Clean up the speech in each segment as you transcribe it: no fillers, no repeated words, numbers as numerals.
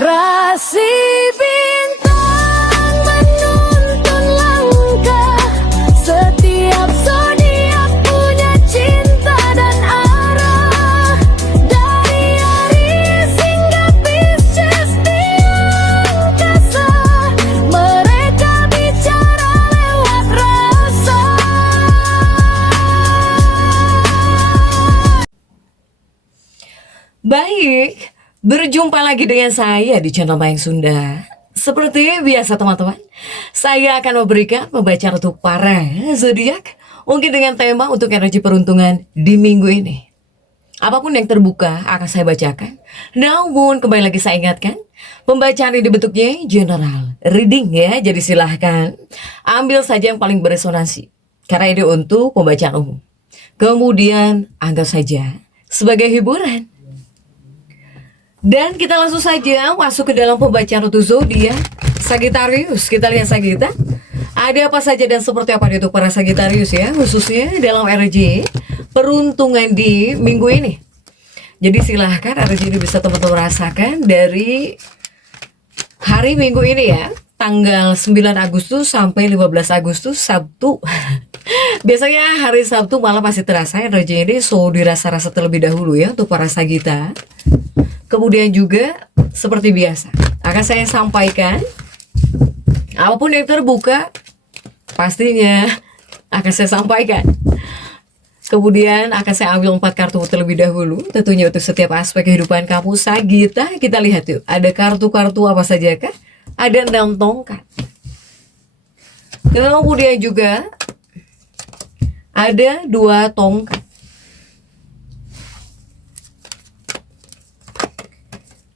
Rasi bintang menuntun langkah, setiap zodiak punya cinta dan arah. Dari Aries hingga Pisces di angkasa, mereka bicara lewat rasa. Baik, berjumpa lagi dengan saya di channel Mayang Sunda. Seperti biasa teman-teman, saya akan memberikan pembacaan untuk para zodiak, mungkin dengan tema untuk energi peruntungan di minggu ini. Apapun yang terbuka akan saya bacakan. Namun kembali lagi saya ingatkan, pembacaan ini bentuknya general, reading ya. Jadi silahkan ambil saja yang paling beresonansi, karena ini untuk pembacaan umum. Kemudian anggap saja sebagai hiburan. Dan kita langsung saja masuk ke dalam pembacaan untuk zodiak Sagittarius. Kita lihat Sagitta, ada apa saja dan seperti apa untuk para Sagittarius ya, khususnya dalam energi peruntungan di minggu ini. Jadi silahkan energi ini bisa teman-teman rasakan dari hari minggu ini ya, tanggal 9 Agustus sampai 15 Agustus Sabtu. Biasanya hari Sabtu malah masih terasa energi ini, so dirasa-rasa terlebih dahulu ya untuk para Sagitta. Kemudian juga seperti biasa akan saya sampaikan apapun yang terbuka pastinya akan saya sampaikan. Kemudian akan saya ambil 4 kartu terlebih dahulu, tentunya untuk setiap aspek kehidupan kamu Sagitta. Kita lihat yuk, ada kartu-kartu apa saja kah? Ada 6 tongkat. Kemudian juga ada 2 tongkat.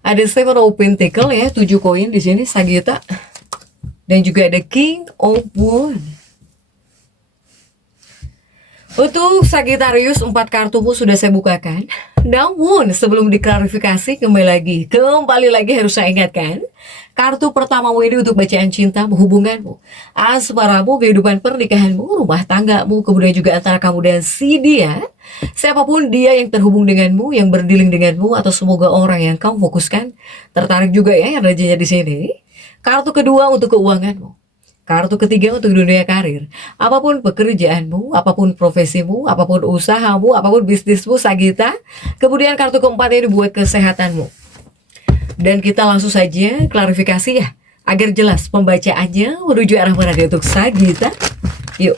Ada Seven of Pentacles ya, 7 koin di sini Sagitta. Dan juga ada King of Wands. Untuk Sagittarius 4 kartumu sudah saya bukakan. Namun sebelum diklarifikasi kembali lagi harus saya ingatkan, kartu pertamamu ini untuk bacaan cintamu, hubunganmu, asmaramu, kehidupan pernikahanmu, rumah tanggamu, kemudian juga antara kamu dan si dia, siapapun dia yang terhubung denganmu, yang berdealing denganmu, atau semoga orang yang kamu fokuskan tertarik juga ya energinya di sini. Kartu kedua untuk keuanganmu. Kartu ketiga untuk dunia karir. Apapun pekerjaanmu, apapun profesimu, apapun usahamu, apapun bisnismu Sagitta. Kemudian kartu keempat ini buat kesehatanmu. Dan kita langsung saja klarifikasi ya, agar jelas pembacaannya menuju arah mana dia untuk Sagitta. Yuk.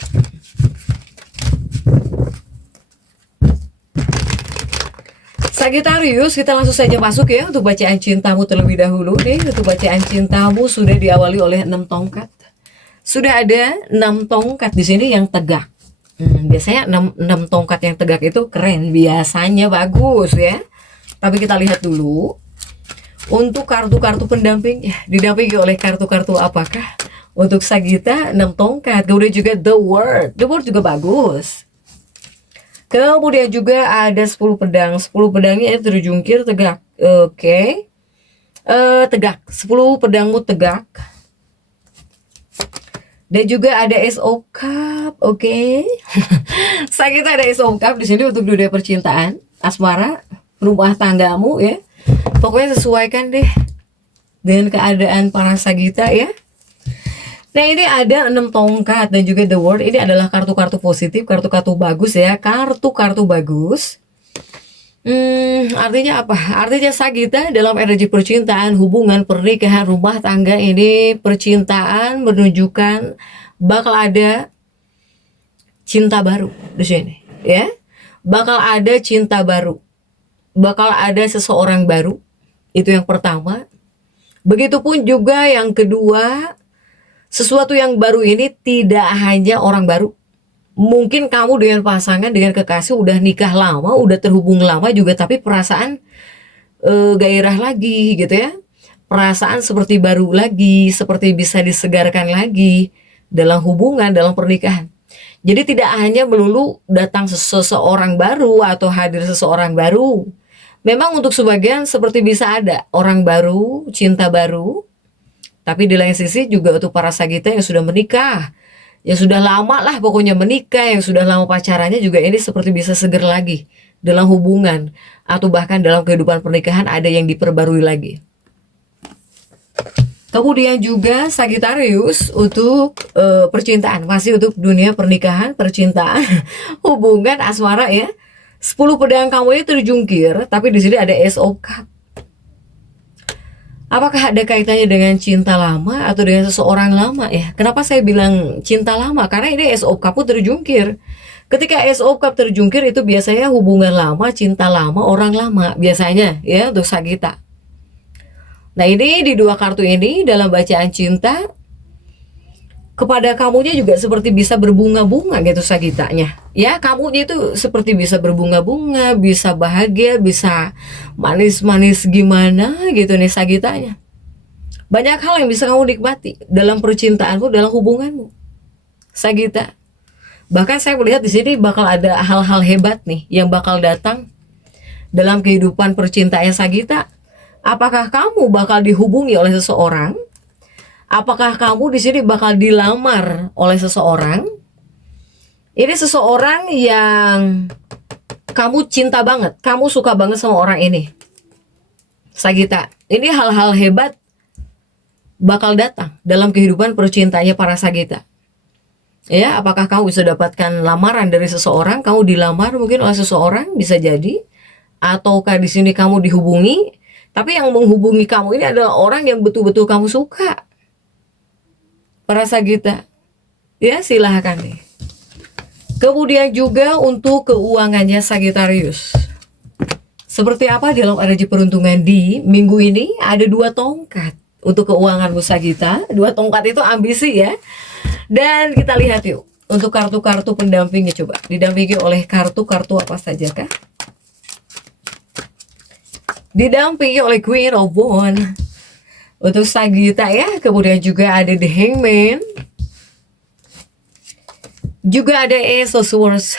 Sagittarius, kita langsung saja masuk ya untuk bacaan cintamu terlebih dahulu nih. Untuk bacaan cintamu sudah diawali oleh 6 tongkat. Sudah ada 6 tongkat di sini yang tegak. Biasanya 6 tongkat yang tegak itu keren, biasanya bagus ya. Tapi kita lihat dulu untuk kartu-kartu pendamping ya, didampingi oleh kartu-kartu apakah untuk Sagitta 6 tongkat. Kemudian juga The World juga bagus. Kemudian juga ada 10 pedang. 10 pedangnya itu terjungkir tegak. Oke. Tegak. 10 pedangmu tegak. Dan juga ada Ace of Cup, oke. Sagitta ada Ace of Cup di sini untuk dunia percintaan, asmara, rumah tanggamu ya. Pokoknya sesuaikan deh dengan keadaan para Sagitta ya. Nah ini ada 6 tongkat dan juga The World. Ini adalah kartu-kartu positif, kartu-kartu bagus ya, kartu-kartu bagus. Artinya apa? Artinya Sagitta dalam energi percintaan, hubungan, pernikahan, rumah tangga ini, percintaan menunjukkan bakal ada cinta baru di sini, ya. Bakal ada cinta baru, bakal ada seseorang baru. Itu yang pertama. Begitupun juga yang kedua, sesuatu yang baru ini tidak hanya orang baru. Mungkin kamu dengan pasangan, dengan kekasih udah nikah lama, udah terhubung lama juga, tapi perasaan gairah lagi gitu ya. Perasaan seperti baru lagi, seperti bisa disegarkan lagi dalam hubungan, dalam pernikahan. Jadi tidak hanya melulu datang seseorang baru atau hadir seseorang baru. Memang untuk sebagian seperti bisa ada orang baru, cinta baru. Tapi di lain sisi juga untuk para Sagitta yang sudah menikah, yang sudah lama lah pokoknya menikah, yang sudah lama pacarannya juga ini seperti bisa seger lagi dalam hubungan, atau bahkan dalam kehidupan pernikahan ada yang diperbarui lagi. Kemudian juga Sagittarius untuk percintaan, masih untuk dunia pernikahan, percintaan, hubungan asmara ya. 10 pedang kamu ini terjungkir, tapi di sini ada Ace of Cup. Apakah ada kaitannya dengan cinta lama atau dengan seseorang lama ya? Kenapa saya bilang cinta lama? Karena ini Ace of Cup terjungkir. Ketika Ace of Cup terjungkir itu biasanya hubungan lama, cinta lama, orang lama biasanya ya untuk Sagitta. Nah ini di dua kartu ini dalam bacaan cinta kepada kamunya juga seperti bisa berbunga-bunga gitu Sagittanya. Ya kamunya itu seperti bisa berbunga-bunga, bisa bahagia, bisa manis-manis gimana gitu nih Sagittanya. Banyak hal yang bisa kamu nikmati dalam percintaanmu, dalam hubunganmu Sagitta. Bahkan saya melihat di sini bakal ada hal-hal hebat nih yang bakal datang dalam kehidupan percintaan Sagitta. Apakah kamu bakal dihubungi oleh seseorang? Apakah kamu di sini bakal dilamar oleh seseorang? Ini seseorang yang kamu cinta banget, kamu suka banget sama orang ini. Sagitta, ini hal-hal hebat bakal datang dalam kehidupan percintaannya para Sagitta. Ya, apakah kamu bisa dapatkan lamaran dari seseorang? Kamu dilamar mungkin oleh seseorang, bisa jadi. Ataukah di sini kamu dihubungi? Tapi yang menghubungi kamu ini adalah orang yang betul-betul kamu suka. Para Sagitta. Ya, silahkan nih. Kemudian juga untuk keuangannya Sagittarius. Seperti apa dalam energi peruntungan di minggu ini? Ada 2 tongkat untuk keuanganmu Sagitta. 2 tongkat itu ambisi ya. Dan kita lihat yuk untuk kartu-kartu pendampingnya, coba didampingi oleh kartu-kartu apa saja kah? Didampingi oleh Queen of Wands untuk Sagitta ya. Kemudian juga ada The Hangman, juga ada Ace of Swords.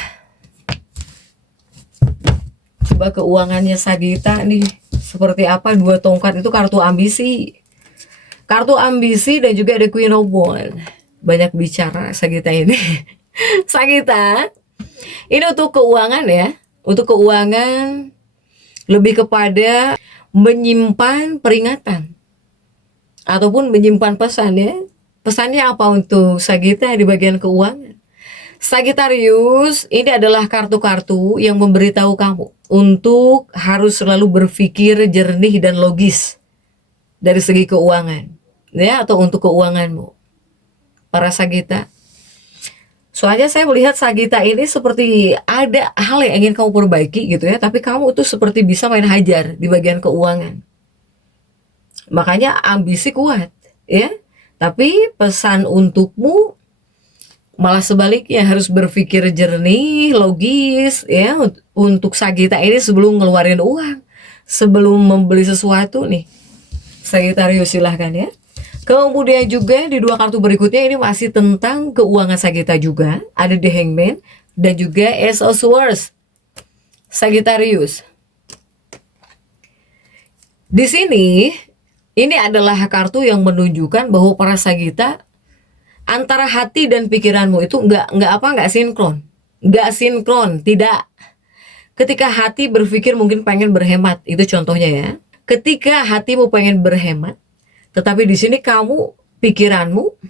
Coba keuangannya Sagitta nih seperti apa? 2 tongkat itu kartu ambisi, kartu ambisi, dan juga ada Queen of Wands. Banyak bicara Sagitta ini. Sagitta ini untuk keuangan ya. Untuk keuangan lebih kepada menyimpan peringatan ataupun menyimpan pesan ya. Pesannya apa untuk Sagitta di bagian keuangan? Sagittarius, ini adalah kartu-kartu yang memberitahu kamu untuk harus selalu berpikir jernih dan logis dari segi keuangan ya, atau untuk keuanganmu para Sagitta. Soalnya saya melihat Sagitta ini seperti ada hal yang ingin kamu perbaiki gitu ya, tapi kamu itu seperti bisa main hajar di bagian keuangan. Makanya ambisi kuat ya, tapi pesan untukmu malah sebaliknya, harus berpikir jernih, logis ya untuk Sagitta ini sebelum ngeluarin uang, sebelum membeli sesuatu nih. Sagittarius silahkan ya. Kemudian juga di 2 kartu berikutnya ini masih tentang keuangan Sagitta juga. Ada The Hangman dan juga Ace of Swords. Sagittarius. Di sini ini adalah kartu yang menunjukkan bahwa para Sagitta antara hati dan pikiranmu itu nggak sinkron. Nggak sinkron, tidak. Ketika hati berpikir mungkin pengen berhemat, itu contohnya ya. Ketika hatimu pengen berhemat, tetapi di sini kamu pikiranmu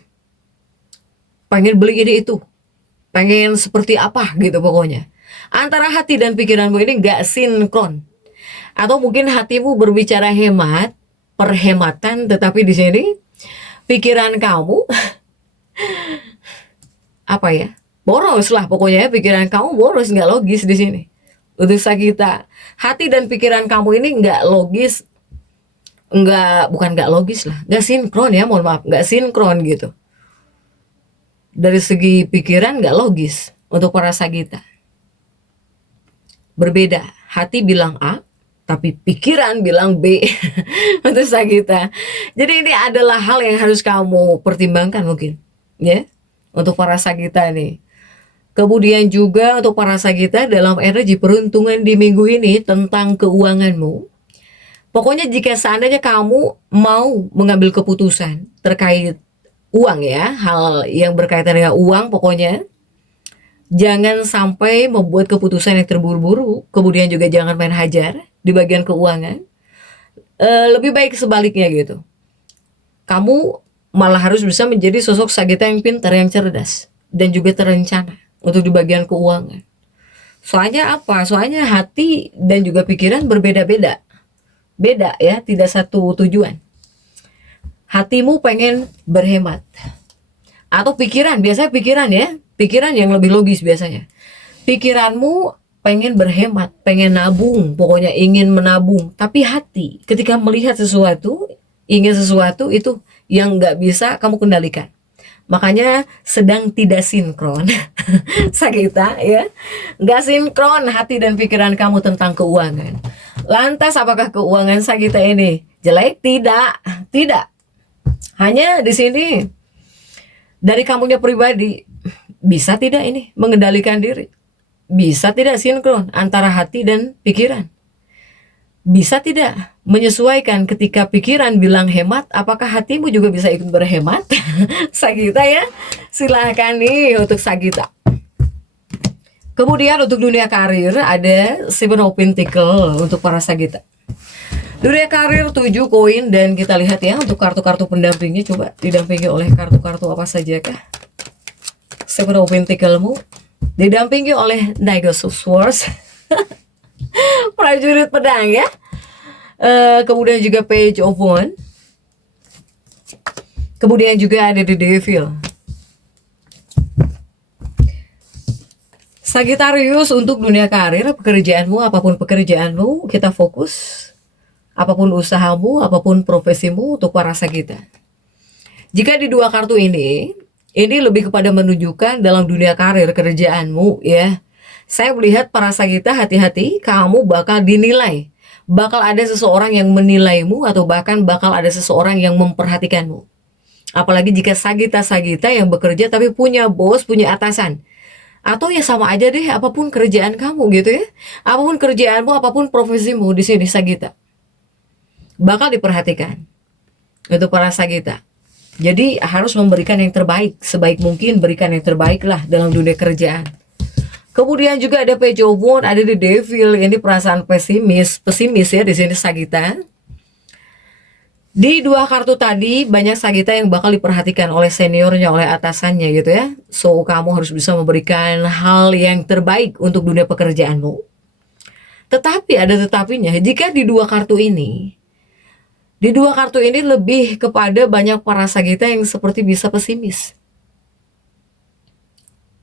pengen beli ini itu, pengen seperti apa gitu pokoknya. Antara hati dan pikiranmu ini nggak sinkron. Atau mungkin hatimu berbicara hemat, perhematan, tetapi di sini pikiran kamu apa ya? Boros lah pokoknya ya, pikiran kamu boros, nggak logis di sini. Untuk Sagitta, hati dan pikiran kamu ini nggak logis. Bukan nggak logis lah, nggak sinkron ya, mohon maaf, nggak sinkron gitu. Dari segi pikiran nggak logis untuk para Sagitta. Berbeda, hati bilang A, tapi pikiran bilang B untuk Sagitta. Jadi ini adalah hal yang harus kamu pertimbangkan mungkin, ya, untuk para Sagitta nih. Kemudian juga untuk para Sagitta dalam energi peruntungan di minggu ini tentang keuanganmu. Pokoknya jika seandainya kamu mau mengambil keputusan terkait uang ya, hal yang berkaitan dengan uang, pokoknya jangan sampai membuat keputusan yang terburu-buru. Kemudian juga jangan main hajar di bagian keuangan. Lebih baik sebaliknya gitu. kamu malah harus bisa menjadi sosok Sagita yang pintar, yang cerdas, dan juga terencana untuk di bagian keuangan. Soalnya apa? Soalnya hati dan juga pikiran berbeda-beda. Beda ya, tidak satu tujuan. Hatimu pengen berhemat. Atau pikiran, biasanya pikiran ya. Pikiran yang lebih logis biasanya. Pikiranmu pengen berhemat, pengen nabung, pokoknya ingin menabung. Tapi hati ketika melihat sesuatu, ingin sesuatu itu yang nggak bisa kamu kendalikan. Makanya sedang tidak sinkron. Sagita ya, nggak sinkron hati dan pikiran kamu tentang keuangan. Lantas apakah keuangan Sagita ini jelek? Tidak, tidak. Hanya di sini dari kamunya pribadi bisa tidak ini mengendalikan diri, bisa tidak sinkron antara hati dan pikiran. Bisa tidak menyesuaikan ketika pikiran bilang hemat, apakah hatimu juga bisa ikut berhemat? Sagita ya, silahkan nih untuk Sagita. Kemudian untuk dunia karir ada Seven of Pentacles untuk para Sagita. Dunia karir 7 koin, dan kita lihat ya untuk kartu-kartu pendampingnya, coba didampingi oleh kartu-kartu apa saja kah? Seven of Pentacles-mu didampingi oleh Knight of Swords. Prajurit pedang ya. Kemudian juga Page of Wands. Kemudian juga ada The Devil. Sagittarius untuk dunia karir, pekerjaanmu, apapun pekerjaanmu, kita fokus. Apapun usahamu, apapun profesimu untuk para Sagitta. Jika di dua kartu ini lebih kepada menunjukkan dalam dunia karir kerjaanmu ya. Saya melihat para Sagitta, hati-hati, kamu bakal dinilai. Bakal ada seseorang yang menilaimu, atau bahkan bakal ada seseorang yang memperhatikanmu. Apalagi jika Sagitta yang bekerja tapi punya bos, punya atasan. Atau ya sama aja deh, apapun kerjaan kamu gitu ya. Apapun kerjaanmu, apapun profesimu di sini Sagitta, bakal diperhatikan untuk para Sagitta. Jadi harus memberikan yang terbaik, sebaik mungkin berikan yang terbaik lah dalam dunia kerjaan. Kemudian juga ada Page of Wands, ada The Devil, ini perasaan pesimis ya di sini Sagitta. Di dua kartu tadi banyak Sagitta yang bakal diperhatikan oleh seniornya, oleh atasannya gitu ya. So kamu harus bisa memberikan hal yang terbaik untuk dunia pekerjaanmu. Tetapi ada tetapinya, jika di dua kartu ini lebih kepada banyak para Sagitta yang seperti bisa pesimis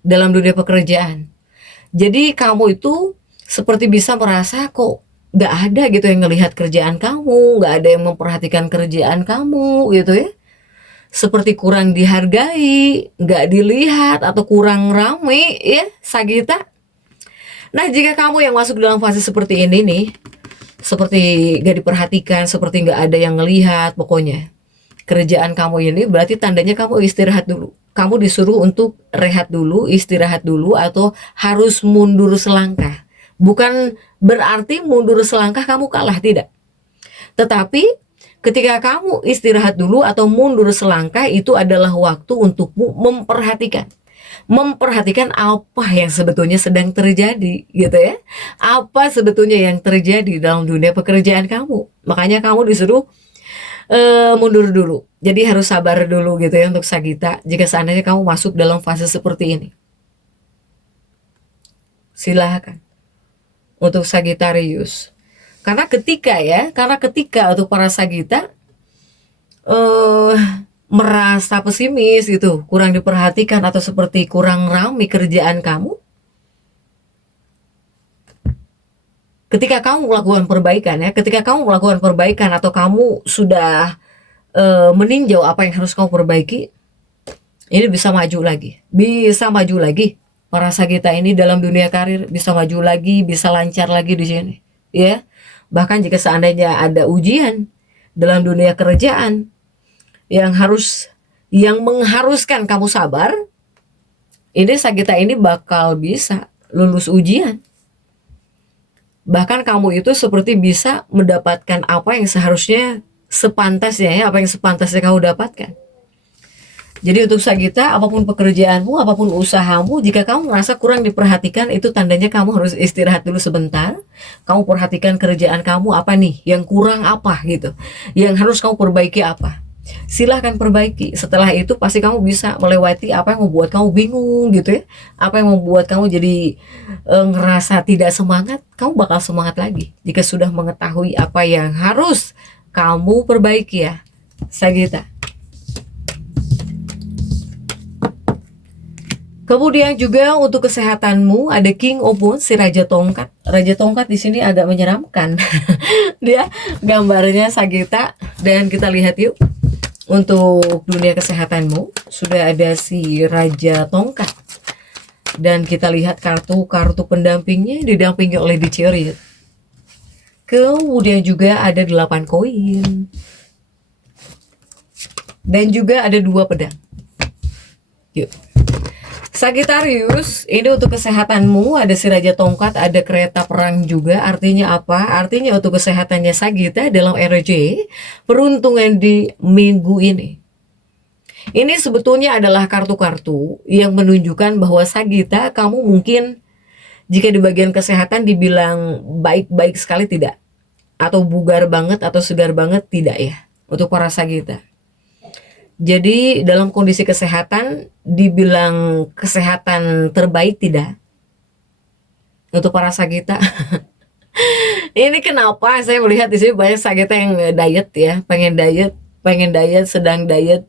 dalam dunia pekerjaan. Jadi kamu itu seperti bisa merasa kok gak ada gitu yang ngelihat kerjaan kamu, gak ada yang memperhatikan kerjaan kamu gitu ya. Seperti kurang dihargai, gak dilihat, atau kurang rame ya Sagitta. Nah jika kamu yang masuk dalam fase seperti ini nih, seperti gak diperhatikan, seperti gak ada yang ngelihat, pokoknya kerjaan kamu ini berarti tandanya kamu istirahat dulu. Kamu disuruh untuk rehat dulu, istirahat dulu, atau harus mundur selangkah. Bukan berarti mundur selangkah kamu kalah, tidak. Tetapi ketika kamu istirahat dulu atau mundur selangkah, itu adalah waktu untukmu memperhatikan apa yang sebetulnya sedang terjadi gitu ya. Apa sebetulnya yang terjadi dalam dunia pekerjaan kamu. Makanya kamu disuruh mundur dulu. Jadi harus sabar dulu gitu ya untuk Sagitta jika seandainya kamu masuk dalam fase seperti ini. Silahkan untuk Sagittarius. Karena ketika untuk para Sagitta merasa pesimis gitu, kurang diperhatikan, atau seperti kurang ramai kerjaan kamu. Ketika kamu melakukan perbaikan atau kamu sudah meninjau apa yang harus kamu perbaiki, ini bisa maju lagi. Para Sagitta ini dalam dunia karir bisa maju lagi, bisa lancar lagi di sini, ya. Bahkan jika seandainya ada ujian dalam dunia kerjaan yang mengharuskan kamu sabar, ini Sagitta ini bakal bisa lulus ujian. Bahkan kamu itu seperti bisa mendapatkan apa yang seharusnya sepantasnya ya, apa yang sepantasnya kamu dapatkan. Jadi untuk Sagitta, apapun pekerjaanmu, apapun usahamu, jika kamu merasa kurang diperhatikan, itu tandanya kamu harus istirahat dulu sebentar. Kamu perhatikan kerjaan kamu apa nih, yang kurang apa gitu, yang harus kamu perbaiki apa. silahkan perbaiki. Setelah itu pasti kamu bisa melewati apa yang membuat kamu bingung gitu ya, apa yang membuat kamu jadi ngerasa tidak semangat. Kamu bakal semangat lagi jika sudah mengetahui apa yang harus kamu perbaiki ya, Sagita. Kemudian juga untuk kesehatanmu ada King of Wands, si Raja Tongkat. Raja Tongkat di sini agak menyeramkan. Dia gambarnya Sagita, dan kita lihat yuk. Untuk dunia kesehatanmu sudah ada si Raja Tongkat. Dan kita lihat kartu-kartu pendampingnya didampingi oleh The Chariot. Kemudian juga ada 8 koin. Dan juga ada 2 pedang. Yuk. Sagittarius, ini untuk kesehatanmu ada si Raja Tongkat, ada kereta perang juga. Artinya apa? Artinya untuk kesehatannya Sagita dalam RJ, peruntungan di minggu ini. Ini sebetulnya adalah kartu-kartu yang menunjukkan bahwa Sagita, kamu mungkin jika di bagian kesehatan dibilang baik-baik sekali tidak, atau bugar banget atau segar banget tidak ya, untuk para Sagita. Jadi dalam kondisi kesehatan dibilang kesehatan terbaik tidak untuk para Sagita. Ini kenapa saya melihat di sini banyak Sagita yang diet ya, pengen diet, sedang diet,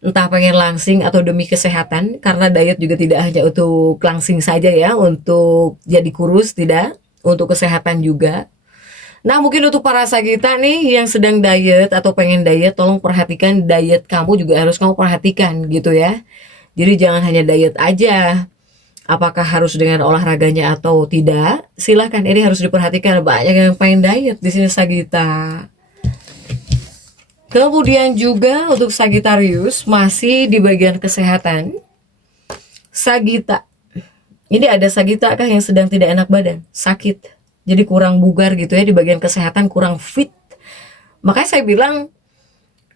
entah pengen langsing atau demi kesehatan, karena diet juga tidak hanya untuk langsing saja ya, untuk jadi kurus tidak, untuk kesehatan juga. Nah, mungkin untuk para Sagita nih yang sedang diet atau pengen diet, tolong perhatikan diet kamu juga harus kamu perhatikan gitu ya. Jadi jangan hanya diet aja. Apakah harus dengan olahraganya atau tidak? Silahkan, ini harus diperhatikan. Banyak yang pengen diet di sini Sagita. Kemudian juga untuk Sagittarius masih di bagian kesehatan. Sagita. Ini ada Sagita kah yang sedang tidak enak badan, sakit. Jadi kurang bugar gitu ya, di bagian kesehatan kurang fit. Makanya saya bilang,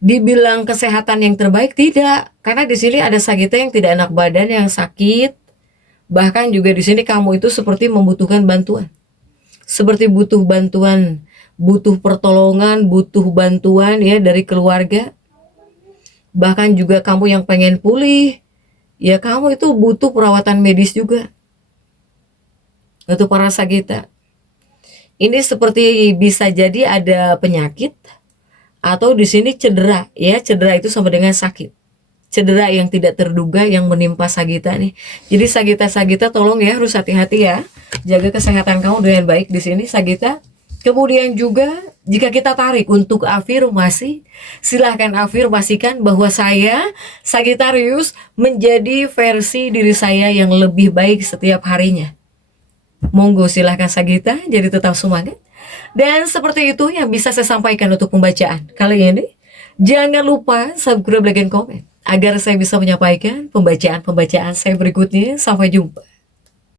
dibilang kesehatan yang terbaik tidak, karena di sini ada Sagita yang tidak enak badan, yang sakit. Bahkan juga di sini kamu itu seperti membutuhkan bantuan, seperti butuh bantuan, butuh pertolongan, butuh bantuan ya dari keluarga. Bahkan juga kamu yang pengen pulih, ya kamu itu butuh perawatan medis juga. Untuk para Sagita, ini seperti bisa jadi ada penyakit atau di sini cedera ya, cedera itu sama dengan sakit. Cedera yang tidak terduga yang menimpa Sagita nih. Jadi Sagita tolong ya, harus hati-hati ya. Jaga kesehatan kamu dengan baik di sini Sagita. Kemudian juga jika kita tarik untuk afirmasi, silahkan afirmasikan bahwa saya Sagittarius menjadi versi diri saya yang lebih baik setiap harinya. Monggo silahkan Sagita, jadi tetap semangat. Dan seperti itu yang bisa saya sampaikan untuk pembacaan kali ini. Jangan lupa subscribe, like, dan komen agar saya bisa menyampaikan pembacaan-pembacaan saya berikutnya. Sampai jumpa.